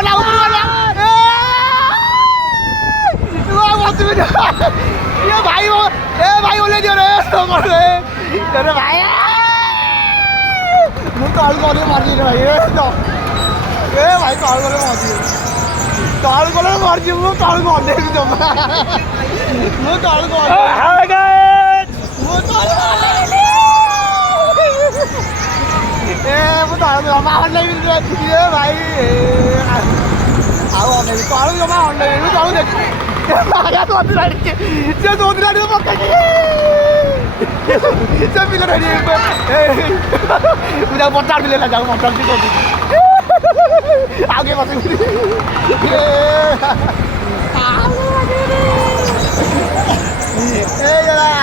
gonna ये भाई बोले दियो रे अरे भाई मुझे कॉल करे मार दिए भाई तो भाई कॉल करे मार दिए मुझे कॉल कर दे एकदम मुझे कॉल कर हाय गाइस मुझे कॉल मुझे जमा ऑनलाइन ये भाई आओ मेरी कॉल जमा ऑनलाइन कॉल देख आया तो अंदर आके जो दो दिन आने पक्का की सब मिल रही है मुझे मोटर मिले ना जाओ मोटर की तो आगे बस ए यार